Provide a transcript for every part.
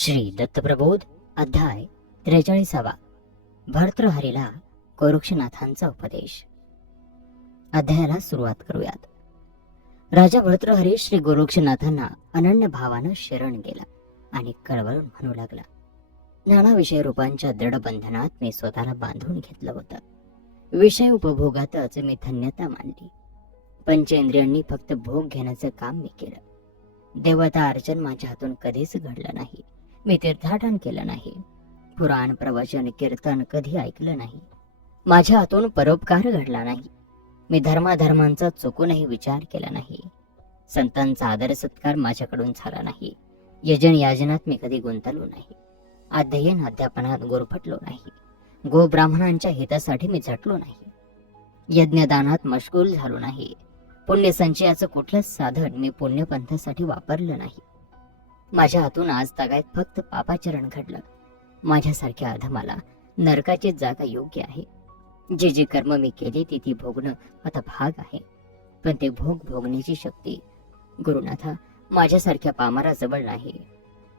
श्री दत्तप्रबोध अध्याय 43. भर्तृहरीला गोरक्षनाथांचा उपदेश. अध्यायाला सुरुवात करूयात. राजा भर्तृहरी श्री गोरक्षनाथांना अनन्य भावानं शरण गेला आणि कळवळून म्हणू लागला, नाना विषय रूपांच्या दृढ बंधनात मी स्वतःला बांधून घेतलं होतं. विषय उपभोगातच मी धन्यता मानली. पंचेंद्रियांनी फक्त भोग घेण्याचं काम मी केलं. देवता अर्चन माझ्या हातून कधीच घडलं नाही. मी तीर्थाटन केलं नाही. पुराण प्रवचन कीर्तन कधी ऐकलं नाही. माझ्या हातून परोपकार घडला नाही. मी धर्माधर्मांचा चुकूनही विचार केला नाही. संतांचा आदर सत्कार माझ्याकडून झाला नाही. यजन याजनात मी कधी गुंतलो नाही. अध्ययन अध्यापनात गोरफटलो नाही. गो ब्राह्मणांच्या हितासाठी मी झटलो नाही. यज्ञदानात मशगूल झालो नाही. पुण्य संचयाचं कुठलंच साधन मी पुण्यपंथासाठी वापरलं नाही. माझ्या हातून आज तागायत फक्त पापाचरण घडलं. माझ्यासारख्या अधमाला नरकाची जागा योग्य आहे. जे जे कर्म मी केले ती भोगणं आता भाग आहे. पण ते भोग भोगण्याची शक्ती गुरुनाथा माझ्यासारख्या पामराजवळ नाही.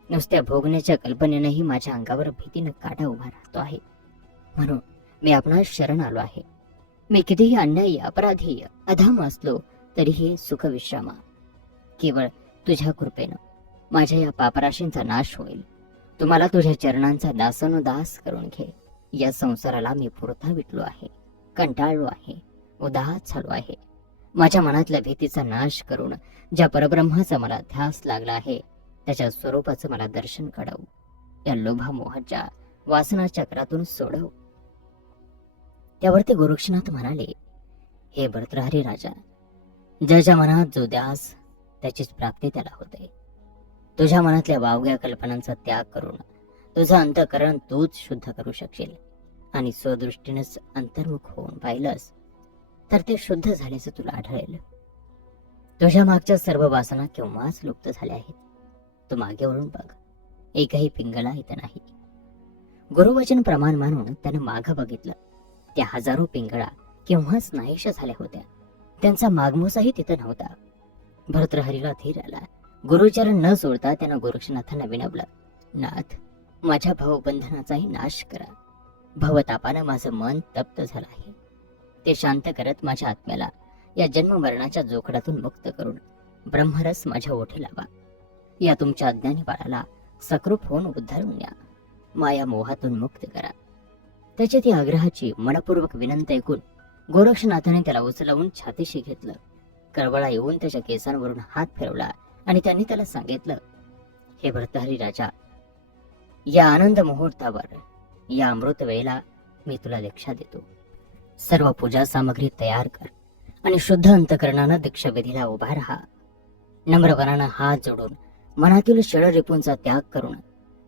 नुसत्या भोगण्याच्या कल्पनेनंही माझ्या अंगावर भीतीनं काटा उभा राहतो आहे. म्हणून मी आपणास शरण आलो आहे. मी कितीही अन्यायी अपराधी अधम असलो तरीही सुखविश्रामा केवळ तुझ्या कृपेनं माझ्या या पापराशींचा नाश होईल. तुम्हाला तुझ्या चरणांचा दासानुदास करून घे. या संसाराला मी पुरता विटलो आहे, कंटाळलो आहे, उदास झालो आहे. माझ्या मनातल्या भीतीचा नाश करून ज्या परब्रह्माचा मला ध्यास लागला आहे त्याच्या स्वरूपाचं मला दर्शन घडव. या लोभामोहाच्या वासना चक्रातून सोडव. त्यावरती गोरक्षनाथ म्हणाले, हे भर्तृहरी राजा, ज्याच्या मनात जो ध्यास त्याचीच प्राप्ती त्याला होते. तुझ्या मनातल्या वावग्या कल्पनांचा त्याग करून तुझं अंतःकरण तूच शुद्ध करू शकशील. आणि स्वदृष्टीनेच अंतर्मुख होऊन पाहिलंस तर ते शुद्ध झाल्याचं तुला आढळेल. तुझ्या मागच्या सर्व वासना केव्हाच लुप्त झाल्या आहेत. तू मागे वळून बघ, एकही पिंगला इथं नाही. गुरुवचन प्रमाण मानून त्यानं मागं बघितलं. त्या हजारो पिंगळा केव्हाच नाहीशा झाल्या होत्या. त्यांचा मागमोसाही तिथं नव्हता. भर्तृहरीला धीर आला. गुरुचरण न सोडता त्यानं गोरक्षनाथांना विनवलं, नाथ, माझ्या भावबंधनाचाही नाश करा. भवतापानं माझं मन तप्त झालं आहे. ते शांत करत माझ्या आत्म्याला या जन्ममरणाच्या जोखडातून मुक्त करून ब्रह्मरस माझ्या ओठी लावा. या तुमच्या अज्ञानी बाळाला सकृप होऊन उद्धारून या. माया मोहातून मुक्त करा. त्याची ती आग्रहाची मनपूर्वक विनंती ऐकून गोरक्षनाथाने त्याला उचलवून छातीशी घेतलं. कळवळा येऊन त्याच्या केसांवरून हात फिरवला आणि त्यांनी त्याला सांगितलं, हे भर्तृहरी राजा, या आनंद मुहूर्तावर, या अमृत वेळेला मी तुला दीक्षा देतो. सर्व पूजा सामग्री तयार कर आणि शुद्ध अंतकरणानं दीक्षाविधीला उभा राहा. नम्रपणानं हात जोडून मनातील षड रिपूंचा त्याग करून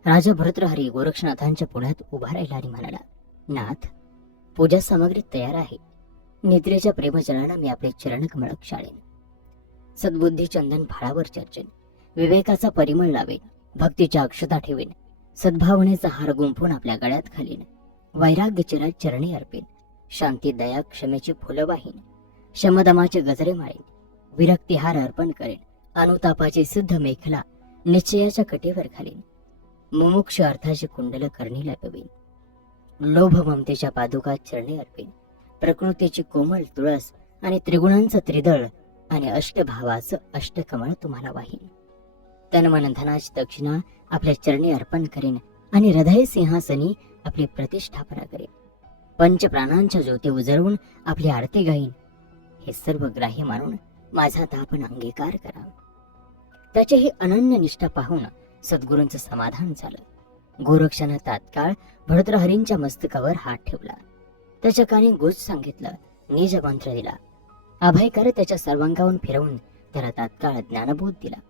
राजा भर्तृहरी गोरक्षनाथांच्या पुढ्यात उभा राहिला आणि म्हणाला, नाथ, पूजा सामग्री तयार आहे. निद्रेच्या प्रेमजलानं मी आपले चरणकमळ क्षाळेन. सद्बुद्धी चंदन फाळावर चर्चेन. विवेकाचा परिमळ लावेन. भक्तीच्या अक्षता ठेवेन. सद्भावनेचा हार गुंफून आपल्या गळ्यात घालीन. वैराग्य चिरात चरणी अर्पेन. शांती दया क्षमेची फुलं वाहीन. शमदमाचे गजरे माळेन. विरक्ती हार अर्पण करेन. अनुतापाची सिद्ध मेखला निश्चयाच्या कटेवर घालीन. मुमुक्ष अर्थाची कुंडल करणी लापेन. लोभ ममतेच्या पादुका चरणी अर्पेन. प्रकृतीची कोमल तुळस आणि त्रिगुणांचं त्रिदळ आणि अष्टभावाचं अष्टकमळ तुम्हाला वाहीन. तनमन धनाची दक्षिणा आपल्या चरणी अर्पण करेन आणि हृदय सिंहासनी आपली प्रतिष्ठापना करेन. पंचप्राणांच्या ज्योती उजळवून आपली आरती गाईन. हे सर्व ग्राह्य मानून माझा आपण अंगीकार करा. त्याची ही अनन्य निष्ठा पाहून सद्गुरूंचं समाधान झालं. गोरक्षानं तात्काळ भर्तृहरींच्या मस्तकावर हात ठेवला. त्याच्या कानी गुज सांगितलं, निज मंत्र दिला. अभयकर त्याच्या सर्वांगावून फिरवून त्याला तात्काळ ज्ञानबोध दिला.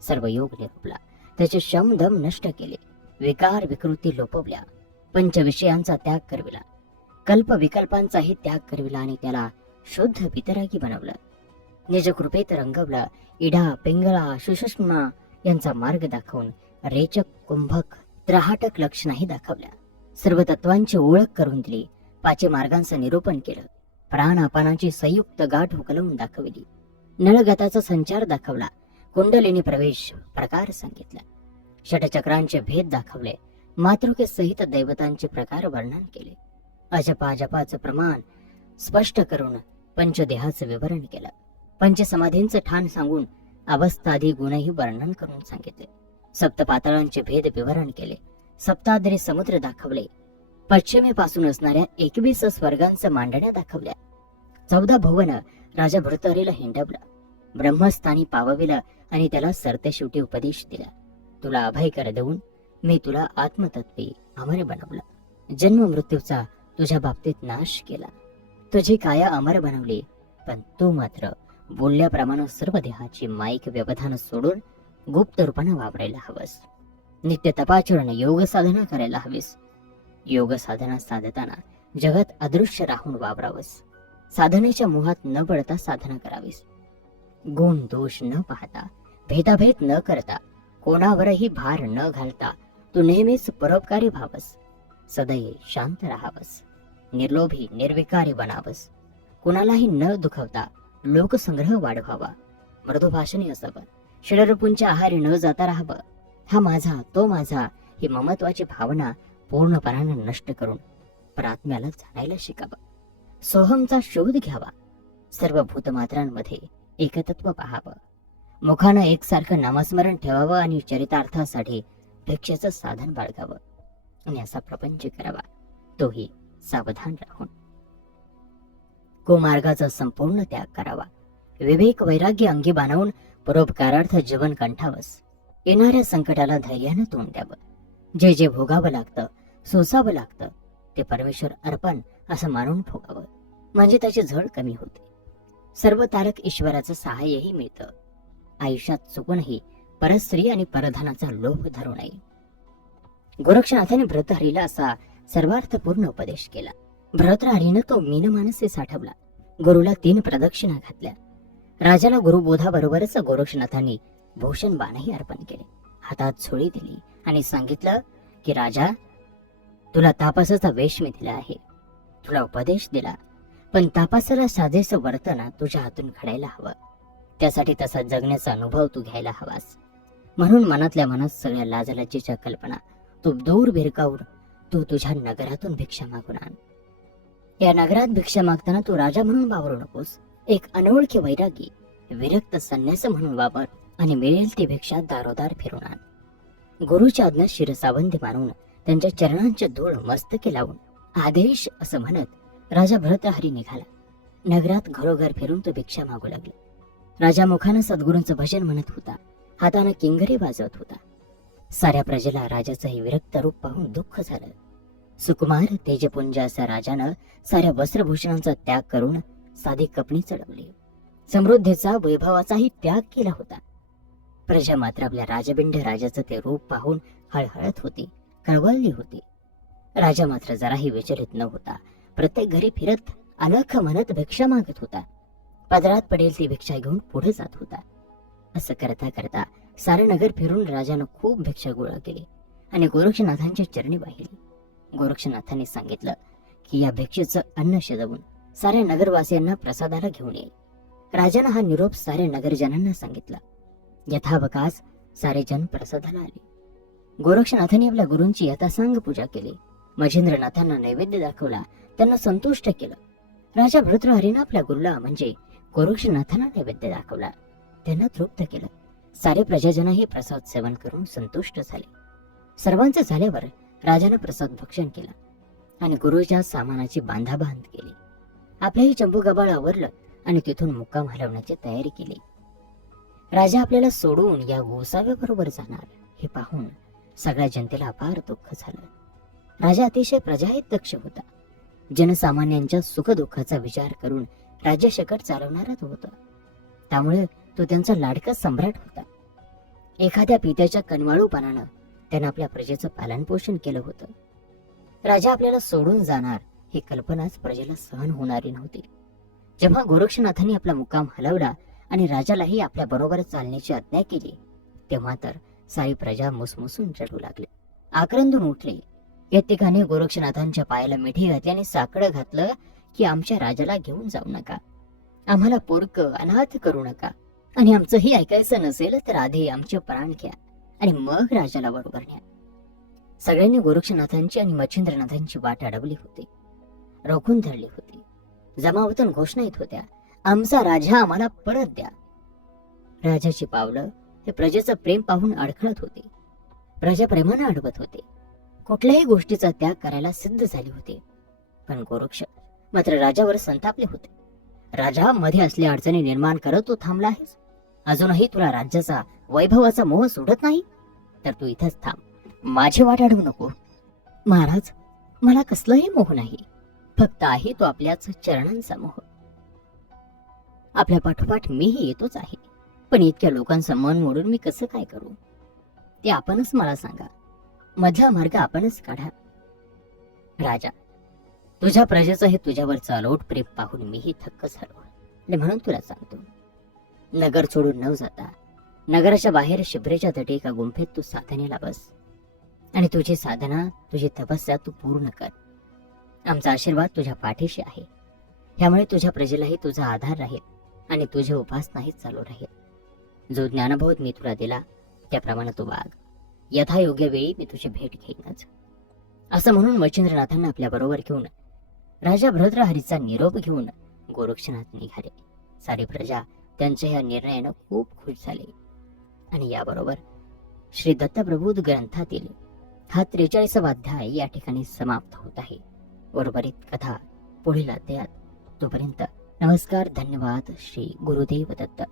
सर्व योग निरूपला. त्याचे शम दम नष्ट केले. विकार विकृती लोपवल्या. पंचविषयांचा त्याग करविला. कल्प विकल्पांचाही त्याग करविला आणि त्याला शुद्ध वितरागी बनवलं. निज कृपेत रंगवला. इडा पिंगळा सुषुम्ना यांचा मार्ग दाखवून रेचक कुंभक त्राहटक लक्षणाही दाखवल्या. सर्व तत्वांची ओळख करून दिली. पाचे मार्गांचं निरूपण केलं. प्राण अपानाची संयुक्त गाठ उकलवून दाखवली. नळगताचा संचार दाखवला. कुंडलिनी प्रवेश प्रकार सांगितला. षटचक्रांचे भेद दाखवले, मातृकेसहित दैवतांचे प्रकार वर्णन केले, अजपाजपाचं प्रमाण स्पष्ट करून पंचदेहाचं विवरण केलं, पंचसमाधींचं ठाण सांगून अवस्थादी गुणही वर्णन करून सांगितले, सप्तपातळांचे भेद विवरण केले, सप्ताद्री समुद्र दाखवले, पश्चिमेपासून असणाऱ्या 21 स्वर्गांचं मांडण्या दाखवल्या, 14 भुवन राजा भृतहरीला हिंडवलं, ब्रह्मस्थानी पावविलं आणि त्याला सरतेशेवटी उपदेश दिला. तुला अभय कर देऊन मी तुला आत्मतत्वी अमर बनवलं, जन्म मृत्यूचा तुझ्या बाबतीत नाश केला, तुझी काया अमर बनवली, पण तू मात्र बोलल्याप्रमाणे सर्व देहाची माईक व्यवधान सोडून गुप्त रूपानं वापरायला हवंस. नित्य तपाचरण योग साधना करायला हवीस. योग साधना साधताना जगत अदृश्य राहून वावरावस. साधनेच्या मोहात न पडता साधना करावीस. गुण दोष न पाहता, भेदाभेद न करता, कोणावरही भार न घालता तू नेहमीच परोपकारी व्हावस. सदैव शांत राहावस. निर्लोभी निर्विकारी बनावस. कुणालाही न दुखवता लोकसंग्रह वाढवावा. मृदुभाषणी असावं. षडरूपूंच्या आहारी न जाता राहावं. हा माझा तो माझा ही ममत्वाची भावना पूर्णपणाने नष्ट करून प्रात्म्याला जाणायला शिकावं. सोहमचा शोध घ्यावा. सर्व भूतमात्रांमध्ये एकतत्व पाहावं. मुखानं एकसारखं नामस्मरण ठेवावं आणि चरितार्थासाठी भिक्षेचं साधन बाळगावं आणि असा प्रपंच करावा, तोही सावधान राहून. कुमार्गाचा संपूर्ण त्याग करावा. विवेक वैराग्य अंगी बाणवून परोपकारार्थ जीवन कंठावस. येणाऱ्या संकटाला धैर्यानं तोंड द्यावं. जे जे भोगावं लागतं, सोसावं लागतं, ते परमेश्वर अर्पण असं मानून भोगावं, म्हणजे त्याची झळ कमी होते. सर्व तारक ईश्वराचं सहाय्यही मिळतं. आयुष्यात चुकूनही परस्त्री आणि परधनाचा लोभ धरू नये. गोरक्षनाथाने भृतहरीला असा सर्वार्थपूर्ण उपदेश केला. भृतहरीनं तो मीनमानसे साठवला. गुरुला 3 प्रदक्षिणा घातल्या. राजाला गुरुबोधाबरोबरच गोरक्षनाथांनी भूषण बाणही अर्पण केले. हातात झोळी दिली आणि सांगितलं की राजा, तुला तापसाचा वेश मी दिला आहे. तुला उपदेश दिला, पण तापसाला साधेसं वर्तन तुझ्या हातून घडायला हवं. त्यासाठी तसा जगण्याचा अनुभव तू घ्यायला हवास. म्हणून मनातल्या मनात सगळ्या लाजलाजीच्या कल्पना तू दूर भिरकावून तू तुझ्या नगरातून भिक्षा मागून आण. या नगरात भिक्षा मागताना तू राजा म्हणून वावरू नकोस. एक अनोळखी वैरागी विरक्त संन्यास म्हणून वावर आणि मिळेल ती भिक्षा दारोदार फिरून आण. गुरुच्या आज्ञा शिरसावंदी मानून त्यांच्या चरणांचे धूळ मस्तकी लावून आदेश असं म्हणत राजा भृतहरी निघाला. नगरात घरोघर फिरून तो भिक्षा मागू लागला. राजा मुखानं सद्गुरूंचं भजन म्हणत होता. हातानं किंगरी वाजवत होता. साऱ्या प्रजेला राजाचं हे विरक्त रूप पाहून दुःख झालं. सुकुमार तेजपुंज असा राजानं साऱ्या वस्त्रभूषणांचा त्याग करून साधी कपणी चढवली. समृद्धीचा वैभवाचाही त्याग केला होता. प्रजा मात्र आपल्या राजबिंड राजाचं ते रूप पाहून हळहळत होती, कळवळली होती. राजा मात्र जराही विचलित न होता प्रत्येक घरी फिरत अनख म्हणत भिक्षा मागत होता. पदरात पडेल ती भिक्षा घेऊन पुढे जात होता. असं करता करता सारे नगर फिरून राजानं खूप भिक्षा गोळा केली आणि गोरक्षनाथांच्या चरणी वाहिली. गोरक्षनाथांनी सांगितलं की या भिक्षेचं अन्न शिजवून साऱ्या नगरवासियांना प्रसादाला घेऊन ये. राजानं हा निरोप साऱ्या नगरजनांना सांगितला. यथावकाश सारे जन प्रसादाला आले. गोरक्षनाथांनी आपल्या गुरूंची यथासांग पूजा केली. महेंद्रनाथांना नैवेद्य दाखवला. त्यांना संतुष्ट केलं. राजा भृतहरीनं आपल्या गुरुला म्हणजे गोरक्षनाथांना नैवेद्य दाखवला. त्यांना तृप्त केलं. सारे प्रजाजनही प्रसाद सेवन करून संतुष्ट झाले. सर्वांचं झाल्यावर राजानं प्रसाद भक्षण केला आणि गुरुच्या सामानाची बांधाबांध केली. आपल्याही चंबूगबाळ आवरलं आणि तिथून मुक्काम हलवण्याची तयारी केली. राजा आपल्याला सोडून या गोसाव्याबरोबर जाणार हे पाहून सगळ्या जनतेला अपार दुःख झालं. राजा अतिशय प्रजाहितक्ष होता. जनसामान्यांच्या सुखदुःखाचा विचार करून राज्य शकट चालवणारा तो होता. त्यामुळे तो त्यांचा लाडका सम्राट होता. एखाद्या पित्याच्या कनवाळूपणानं त्यानं आपल्या प्रजेचं पालनपोषण केलं होतं. राजा आपल्याला सोडून जाणार ही कल्पनाच प्रजेला सहन होणारी नव्हती. जेव्हा गोरक्षनाथांनी आपला मुक्काम हलवला आणि राजालाही आपल्या बरोबर चालण्याची आज्ञा केली, तेव्हा तर सारी प्रजा मुसमुसून रडू लागली, आक्रंदून उठले. प्रत्येकाने गोरक्षनाथांच्या पायाला मिठी घातली आणि साकडं घातलं की आमच्या राजाला घेऊन जाऊ नका, आम्हाला पोरकं अनाथ करू नका, आणि आमचंही ऐकायचं नसेल तर आधी आमचे प्राण घ्या. आणि मग राजाला बरोबर न्या. सगळ्यांनी गोरक्षनाथांची आणि मच्छिंद्रनाथांची वाट अडवली होती, रोखून धरली होती. जमावतून घोषणा येत होत्या, आमचा राजा आम्हाला परत द्या. राजाची पावलं हे प्रजेचं प्रेम पाहून अडखळत होते. प्रजा प्रेमानं अडवत होते. कुठल्याही गोष्टीचा त्याग करायला सिद्ध झाली होती. पण गोरक्ष मात्र राजावर संतापले होते. राजा, मध्ये असल्या अडचणी निर्माण करत तू थांबला आहेस. अजूनही तुला राज्याचा वैभवाचा मोह सोडत नाही, तर तू इथंच थांब, माझी वाट अडवू नको. महाराज, मला कसलाही मोह नाही, फक्त आहे तो आपल्याच चरणांचा मोह. आपल्या पाठोपाठ मीही येतोच आहे, पण इतक्या लोकांचं मन मोडून मी कसं काय करू ते आपणच मला सांगा. मधला मार्ग आपणच काढा. राजा, तुझ्या प्रजेचं हे तुझ्यावरचं अलोट प्रेम पाहून मीही थक्क झालो आणि म्हणून तुला सांगतो, नगर सोडून न जाता नगराच्या बाहेर शिबरेच्या तटी एका गुंफेत तू साधनेला बस आणि तुझी साधना, तुझी तपस्या तू पूर्ण कर. आमचा आशीर्वाद तुझ्या पाठीशी आहे. त्यामुळे तुझ्या प्रजेलाही तुझा आधार राहील आणि तुझे उपासनाही चालू राहील. जो ज्ञानबोध मी तुला दिला त्याप्रमाणे तू वाग. यथायोग्य वेळी मी तुझी भेट घेईनच. असं म्हणून मच्छिंद्रनाथांना आपल्या बरोबर घेऊन राजा भद्रहरीचा निरोप घेऊन गोरक्षनाथ निघाले. सारी प्रजा त्यांच्या या निर्णयानं खूप खुश झाली. आणि याबरोबर श्री दत्तप्रबोध ग्रंथातील हा 43वा अध्याय या ठिकाणी समाप्त होत आहे. उर्वरित कथा पुढील अध्यायात. तोपर्यंत नमस्कार, धन्यवाद. श्री गुरुदेव दत्त.